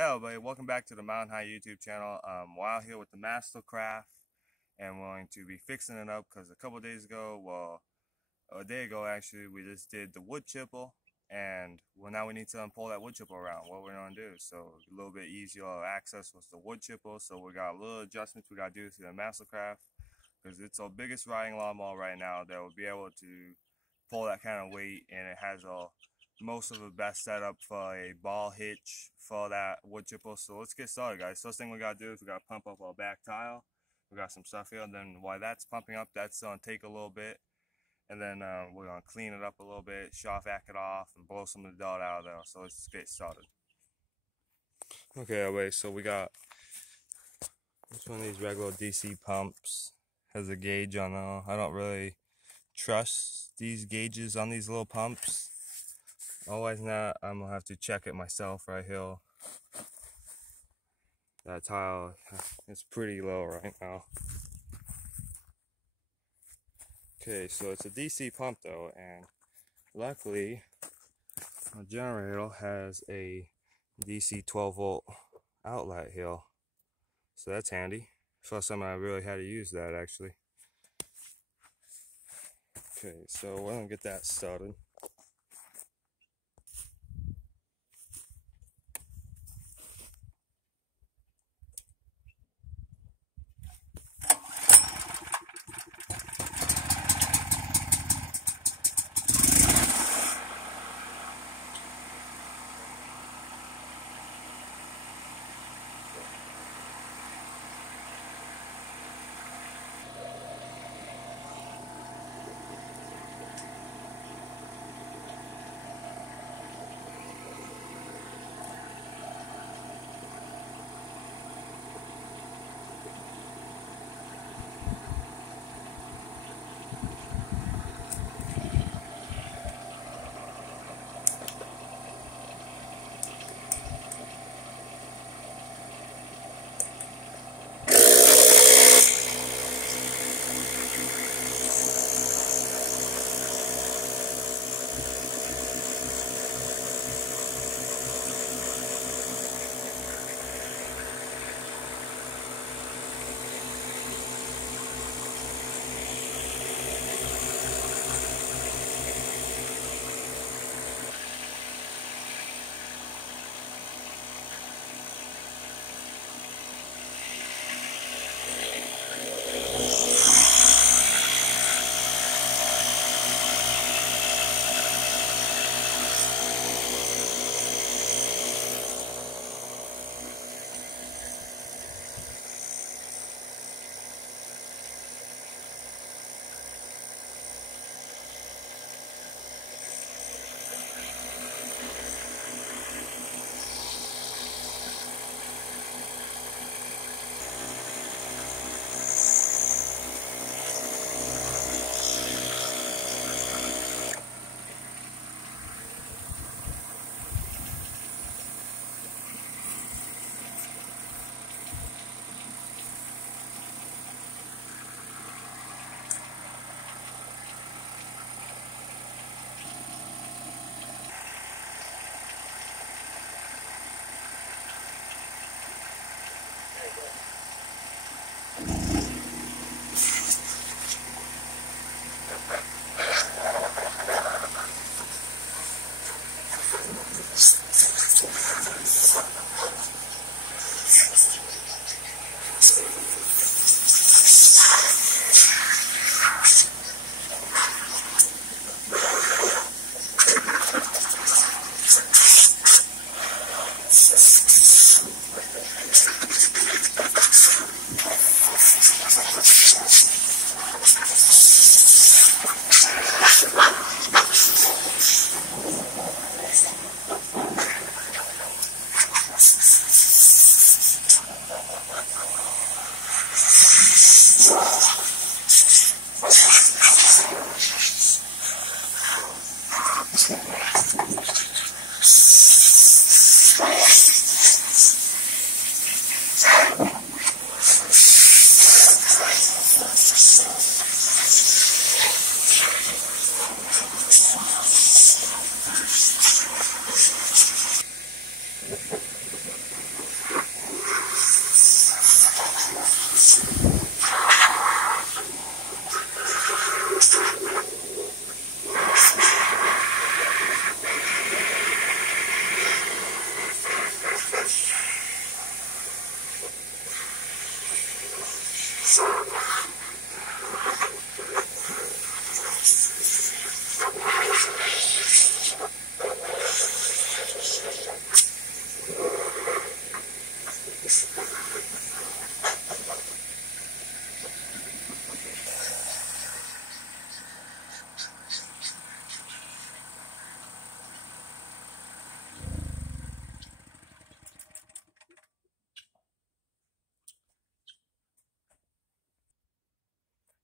Hello everybody, welcome back to the Mountain High YouTube channel. We're out here with the Mastercraft and we're going to be fixing it up because a couple of days ago, well, a day ago actually, we just did the wood chipper and now we need to pull that wood chipper around. What we're going to do, so a little bit easier access was the wood chipper, so we got a little adjustments we got to do to the Mastercraft because it's our biggest riding lawnmower right now that will be able to pull that kind of weight, and it has most of the best setup for a ball hitch for that wood chipper. So let's get started, guys. First thing we gotta do is we gotta pump up our back tire. We got some stuff here, and then while that's pumping up, that's gonna take a little bit, and then we're gonna clean it up a little bit, shop vac it off, and blow some of the dirt out of there. So let's get started. Okay, everybody, so we got this one of these regular DC pumps. Has a gauge on there. I don't really trust these gauges on these little pumps. Always not. I'm gonna have to check it myself right here. That tile is pretty low right now. Okay, so it's a DC pump though, and luckily my generator has a DC 12 volt outlet here, so that's handy. First time I really had to use that actually. Okay, so we're gonna get that started.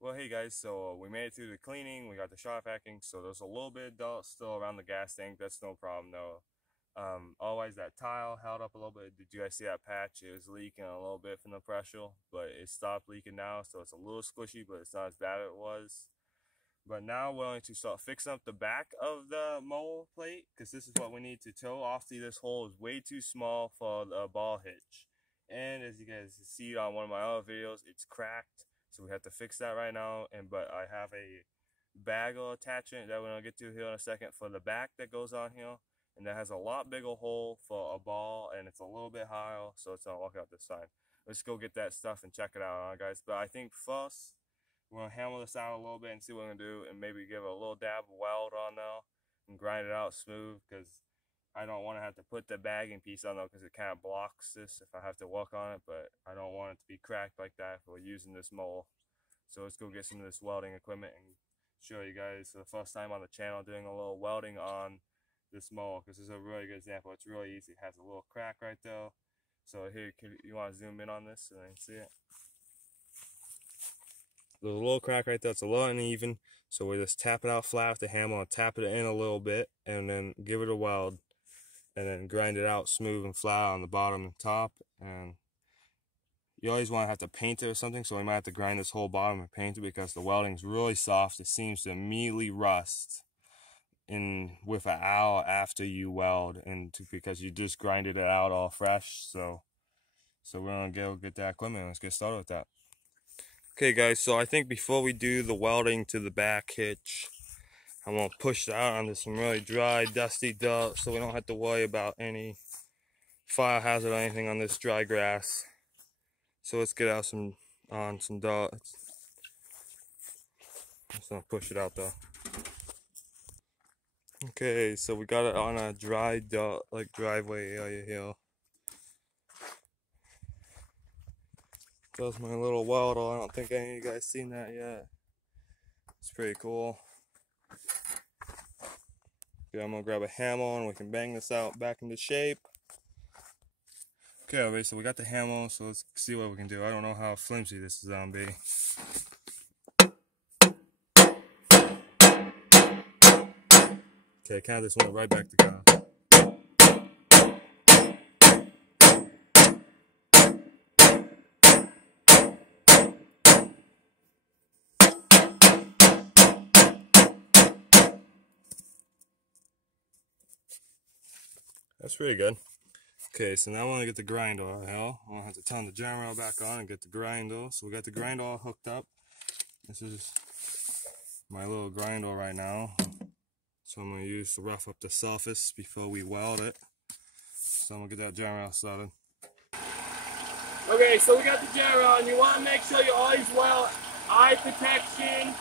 Well, hey guys, so we made it through the cleaning, we got the shop vacuuming, so there's a little bit of dust still around the gas tank. That's no problem though. Always that tile held up a little bit. Did you guys see that patch? It was leaking a little bit from the pressure, but it stopped leaking now, so it's a little squishy, but it's not as bad as it was. But now we're going to start fixing up the back of the mower plate, because this is what we need to tow. Obviously this hole is way too small for the ball hitch. And as you guys see on one of my other videos, it's cracked. So we have to fix that right now. But I have a bagel attachment that we're going to get to here in a second for the back that goes on here. And that has a lot bigger hole for a ball, and it's a little bit higher, so it's not working out this side. Let's go get that stuff and check it out, guys. But I think first, we're going to hammer this out a little bit and see what we're going to do, and maybe give it a little dab of weld on there and grind it out smooth, because I don't want to have to put the bagging piece on there because it kind of blocks this if I have to work on it, but I don't want it to be cracked like that if we're using this mower. So let's go get some of this welding equipment and show you guys for the first time on the channel doing a little welding on this mower, because this is a really good example. It's really easy. It has a little crack right there. So here, you want to zoom in on this so you can see it? There's a little crack right there. It's a little uneven, so we just tap it out flat with the hammer and tap it in a little bit, and then give it a weld, and then grind it out smooth and flat on the bottom and top. And you always want to have to paint it or something, so we might have to grind this whole bottom and paint it because the welding's really soft. It seems to immediately rust with an hour after you weld, because you just grinded it out all fresh. So we're gonna go get that equipment. Let's get started with that. Okay guys, so I think before we do the welding to the back hitch, I'm gonna push that out onto some really dry, dusty dirt so we don't have to worry about any fire hazard or anything on this dry grass. So let's get out some dirt. Just gonna push it out though. Okay, so we got it on a dry dirt, like driveway area here. There's my little welder. I don't think any of you guys seen that yet. It's pretty cool. Okay, I'm gonna grab a hammer and we can bang this out back into shape. Okay, everybody, so we got the hammer, so let's see what we can do. I don't know how flimsy this is gonna be. Okay, kind of just went right back together. That's pretty good. Okay, so now I want to get the grinder out here. I'm going to have to turn the generator back on and get the grinder. So we got the grinder all hooked up. This is my little grinder right now. So I'm going to use to rough up the surface before we weld it. So I'm going to get that generator started. Okay, so we got the generator on. You want to make sure you always wear eye protection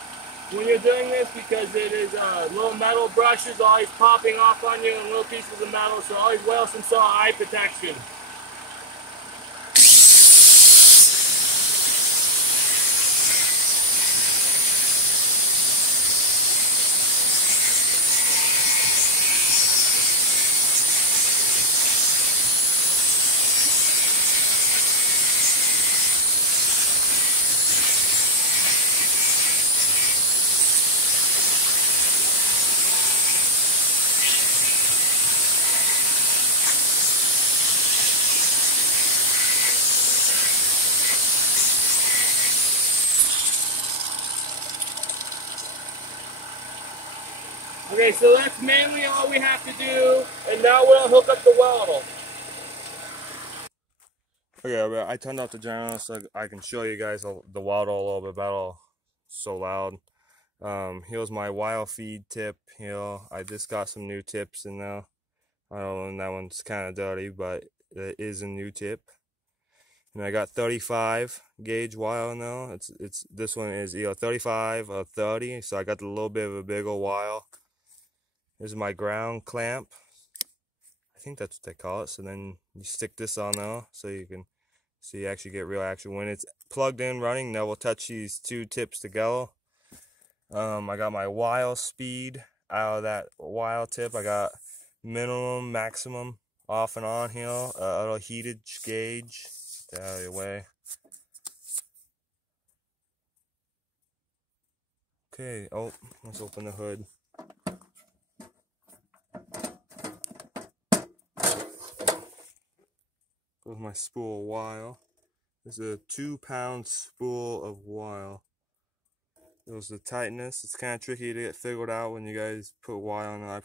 when you're doing this, because it is little metal brushes always popping off on you and little pieces of metal, so always wear some sort of eye protection. Okay, so that's mainly all we have to do, and now we'll hook up the welder. Okay, I turned off the generator so I can show you guys the welder a little bit better. So loud. Here's my wire feed tip here. I just got some new tips in there. I don't know, that one's kind of dirty, but it is a new tip. And I got 35 gauge wire in there. This one is either 35 or 30, so I got a little bit of a bigger wire. This is my ground clamp. I think that's what they call it. So then you stick this on there so you can actually get real action. When it's plugged in running, now we'll touch these two tips together. I got my wire speed out of that wire tip. I got minimum, maximum, off and on here. A little heated gauge. Get out of your way. Okay, oh, let's open the hood. With my spool of wile. This is a 2-pound spool of wile. It was the tightness. It's kind of tricky to get figured out when you guys put wile in it. I'll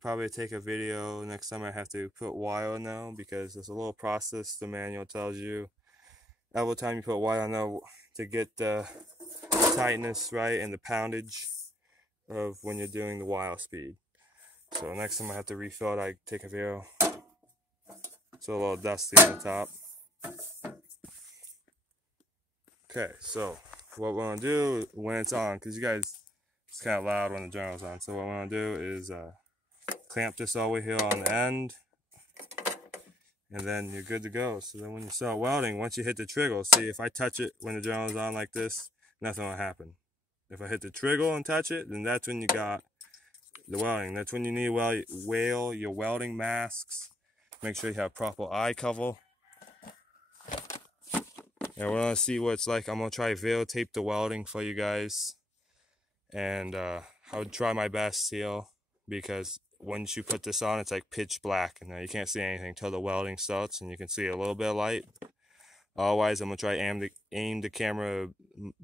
probably take a video next time I have to put wile in now, because there's a little process the manual tells you every time you put wile in there to get the tightness right and the poundage of when you're doing the wile speed. So next time I have to refill it, I take a video. It's a little dusty on the top. Okay, so what we're gonna do when it's on, because you guys, it's kind of loud when the journal's on. So what we're gonna do is clamp this all the way here on the end, and then you're good to go. So then when you start welding, once you hit the trigger, see if I touch it when the journal's on like this, nothing will happen. If I hit the trigger and touch it, then that's when you got the welding. That's when you need to weigh your welding masks. Make sure you have proper eye cover. And we're gonna see what it's like. I'm gonna try videotape the welding for you guys, and I would try my best here, because once you put this on, it's like pitch black, and you can't see anything until the welding starts, and you can see a little bit of light. Otherwise, I'm gonna try aim the camera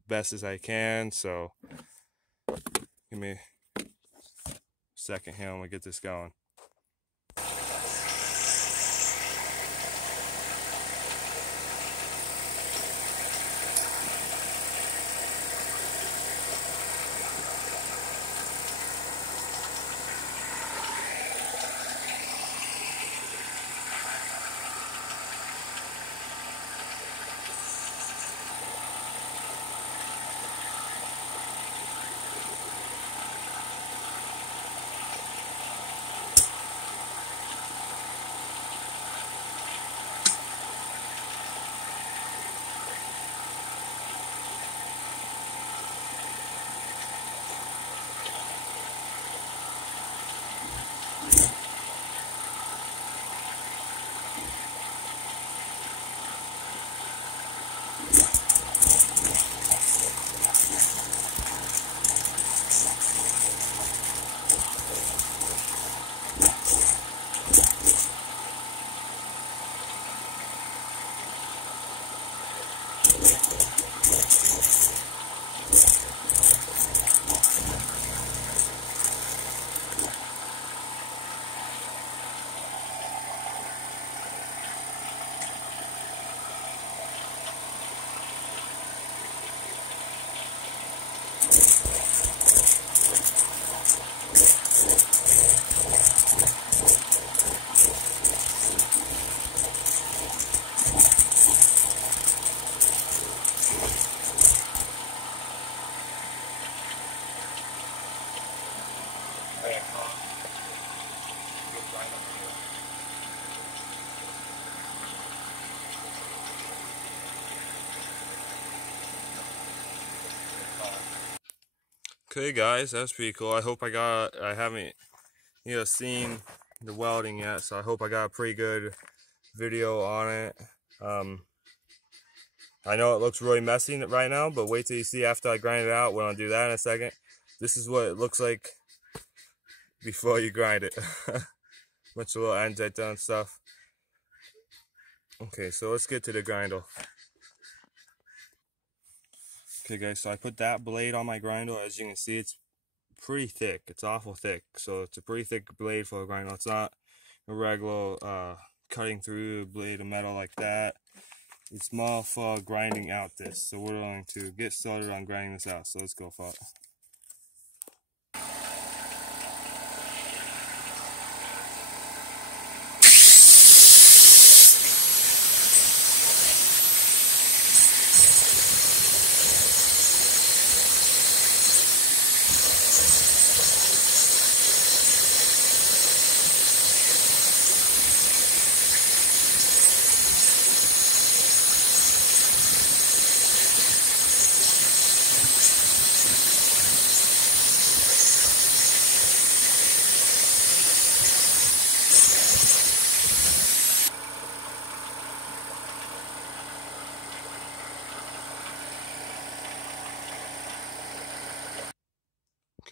best as I can. So give me a second here, I'm gonna get this going. Okay guys, that's pretty cool. I hope I haven't seen the welding yet, so I hope I got a pretty good video on it. I know it looks really messy right now, but wait till you see after I grind it out. We're gonna do that in a second. This is what it looks like before you grind it. Bunch of little andesite and stuff. Okay, so let's get to the grinder. Okay guys, so I put that blade on my grinder. As you can see, it's pretty thick. It's awful thick. So it's a pretty thick blade for a grinder. It's not a regular cutting through a blade of metal like that. It's more for grinding out this. So we're going to get started on grinding this out. So let's go for it.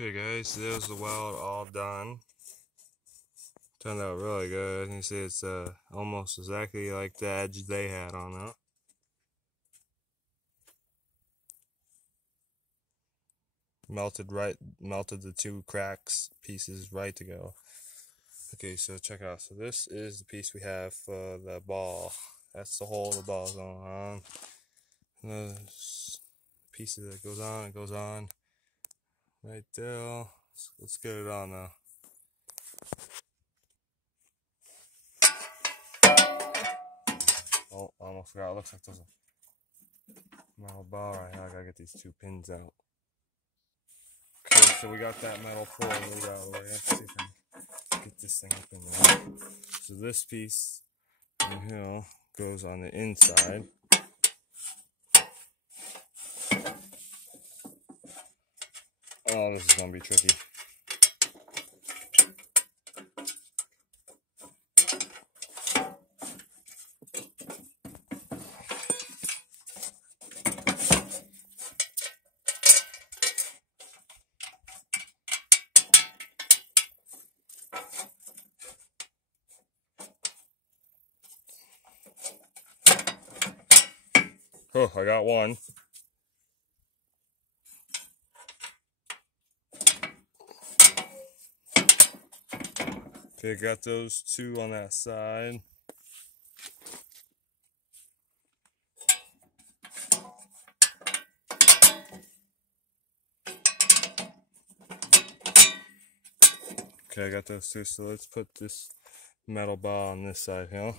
Okay guys, there's the weld all done. Turned out really good. You see it's almost exactly like the edge they had on it. Melted the two cracks pieces right to go. Okay, so check out. So this is the piece we have for the ball. That's the hole the ball's going on. And the pieces that goes on, it goes on right there. Let's get it on now. Oh, I almost forgot. It looks like there's a metal bar right here. I gotta get these two pins out. Okay, so we got that metal pull out of the way. Let's see if I can get this thing up in there. So this piece in here goes on the inside. Oh, this is gonna be tricky. Oh, I got one. Okay, got those two on that side. Okay, I got those two, so let's put this metal bar on this side here.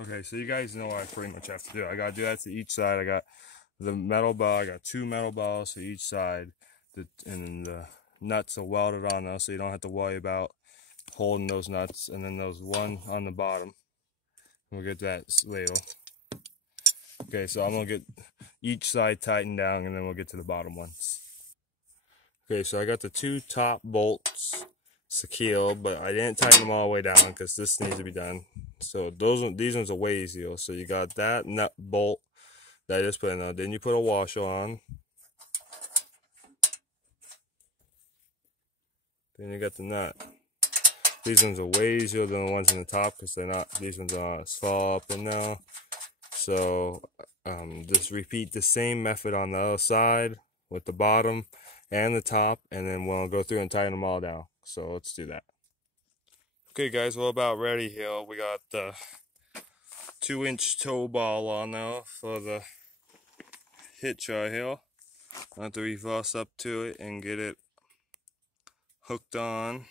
Okay, so you guys know what I pretty much have to do. I gotta do that to each side. I got the metal bar, I got two metal bars for each side, and then the nuts are welded on those, so you don't have to worry about holding those nuts. And then there's one on the bottom. We'll get that later. Okay, so I'm gonna get each side tightened down, and then we'll get to the bottom ones. Okay, so I got the two top bolts secure, but I didn't tighten them all the way down because this needs to be done. So these ones are way easier. So you got that nut bolt that I just put in there. Then you put a washer on. Then you got the nut. These ones are way easier than the ones in the top because they're not. These ones are as far up in there. So just repeat the same method on the other side with the bottom and the top, and then we'll go through and tighten them all down. So let's do that. Okay guys, we're about ready here. We got the 2-inch toe ball on there for the hitch right here. I have to reverse up to it and get it hooked on.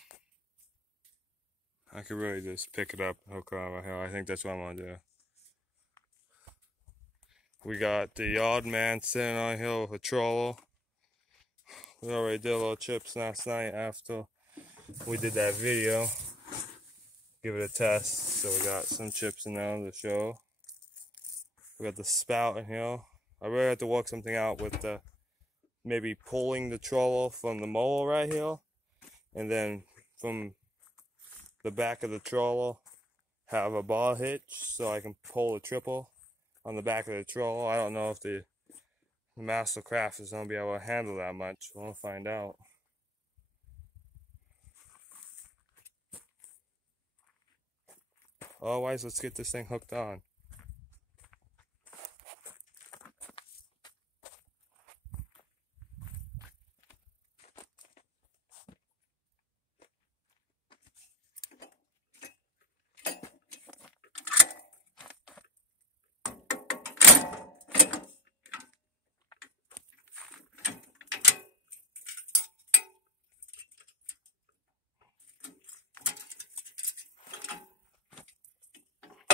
I could really just pick it up and hook it on right here. I think that's what I'm gonna do. We got the yard man sitting on here with a troller. We already did a little chips last night after we did that video. Give it a test. So we got some chips in there to show. We got the spout in here. I really have to work something out with maybe pulling the troller from the mower right here, and then from the back of the troller have a bar hitch so I can pull the triple on the back of the troller. I don't know if the Mastercraft is going to be able to handle that much. We'll find out. Otherwise, let's get this thing hooked on.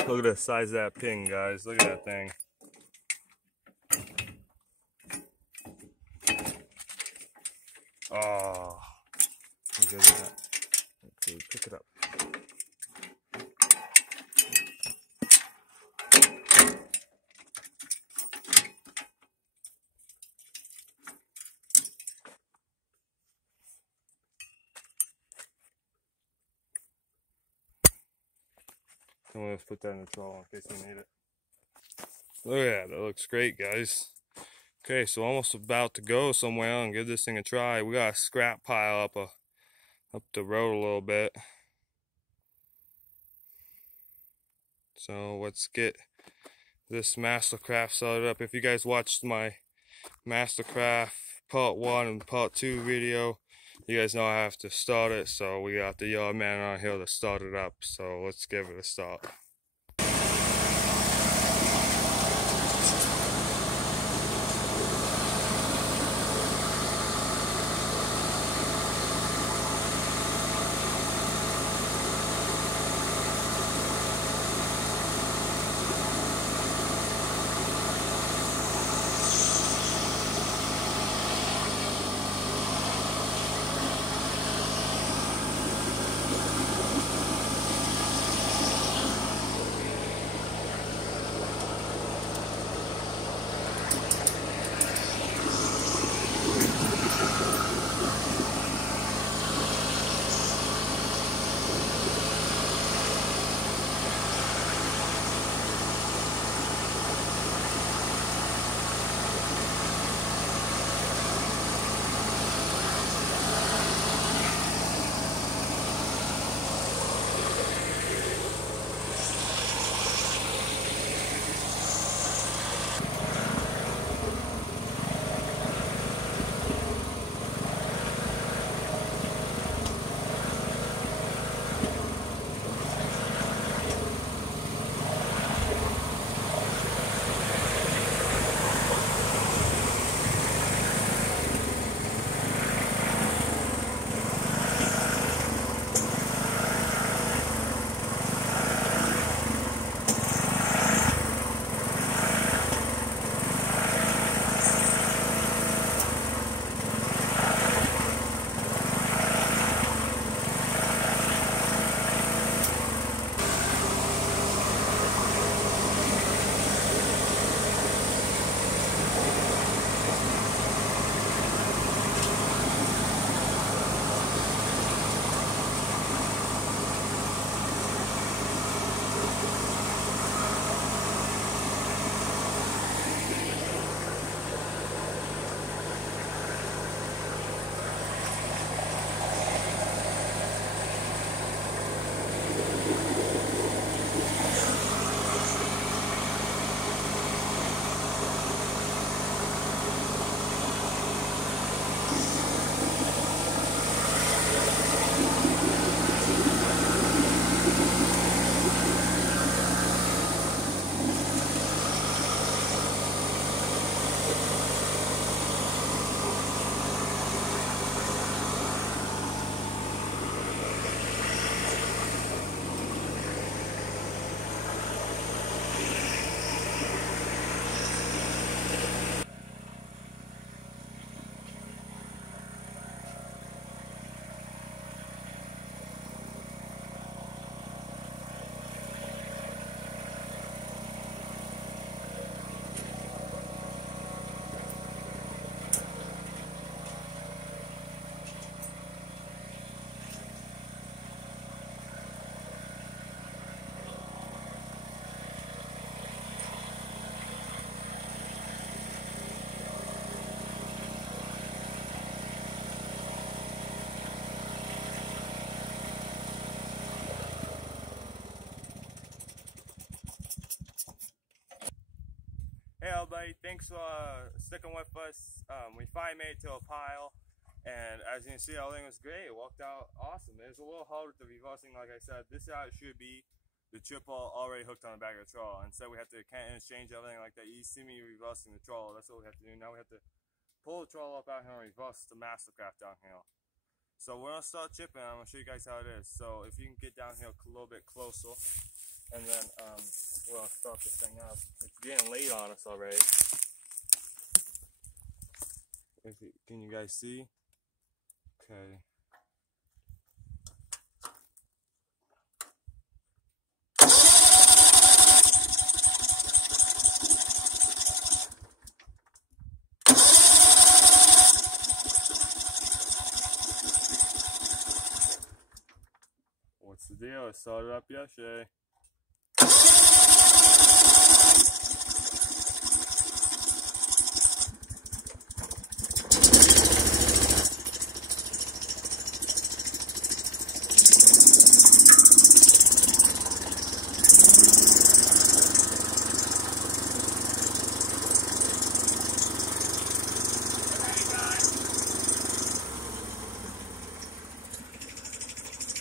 Look at the size of that pin, guys. Look at that thing. Oh, look at that. Okay, pick it up. And we'll just put that in the troll in case we need it. Look at that, that looks great, guys. Okay, so almost about to go somewhere and give this thing a try. We got a scrap pile up the road a little bit. So let's get this Mastercraft started up. If you guys watched my Mastercraft part 1 and part 2 video, you guys know I have to start it. So we got the yard man on here to start it up. So let's give it a start. Hey everybody, thanks for sticking with us. We finally made it to a pile, and as you can see, everything was great. It worked out awesome. It was a little hard with the reversing, like I said. This is how it should be. The triple already hooked on the back of the troll. Instead, we have to kind of exchange everything like that. You see me reversing the troll. That's what we have to do. Now we have to pull the troll up out here and reverse the Mastercraft down here. So we're gonna start chipping. I'm gonna show you guys how it is. So if you can get down here a little bit closer. And then we'll start this thing up. It's getting late on us already. Can you guys see? Okay. What's the deal? I started up yesterday.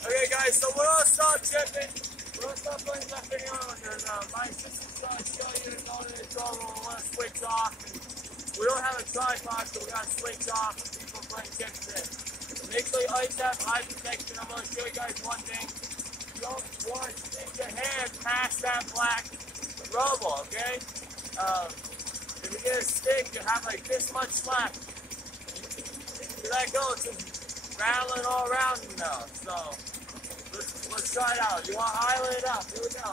Okay guys, so we're gonna start chipping. We're gonna start putting that video on and my sister's gonna show you to go to the door when we wanna switch off. And we don't have a tripod, so we gotta switch off before putting chips in. Make sure you always have eye protection. I'm gonna show you guys one thing. You don't want to stick your hand past that black rubble, okay? If you get a stick, you have like this much slack. If you let go, it's just rattling all around you now. So let's try it out. You want to idle it up. Here we go.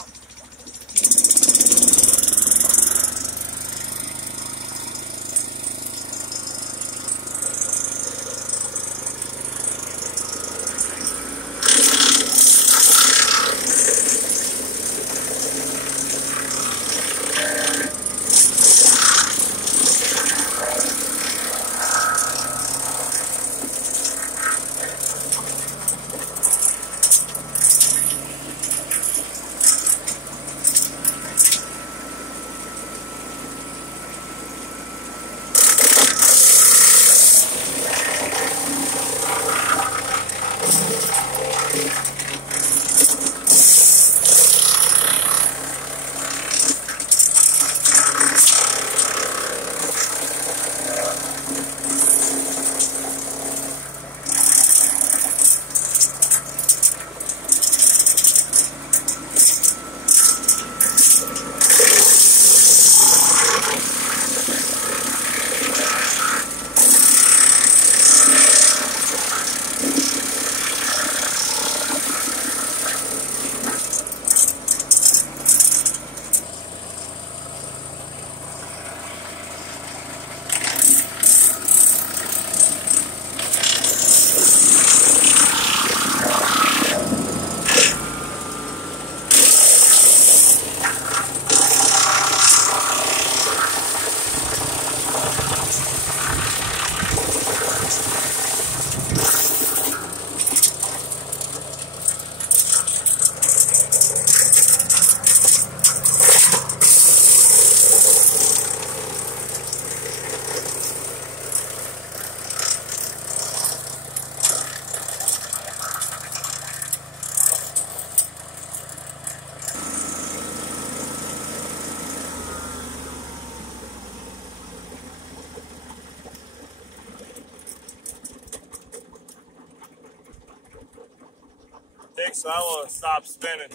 So I will stop spinning.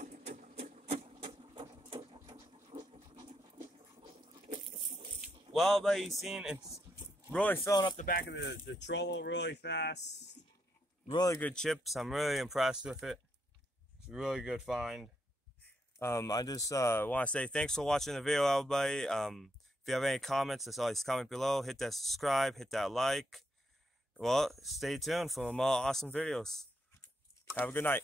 Well, but you've seen it's really filling up the back of the trolley really fast. Really good chips. I'm really impressed with it. It's a really good find. I just want to say thanks for watching the video, everybody. If you have any comments, just always comment below. Hit that subscribe, hit that like. Well, stay tuned for more awesome videos. Have a good night.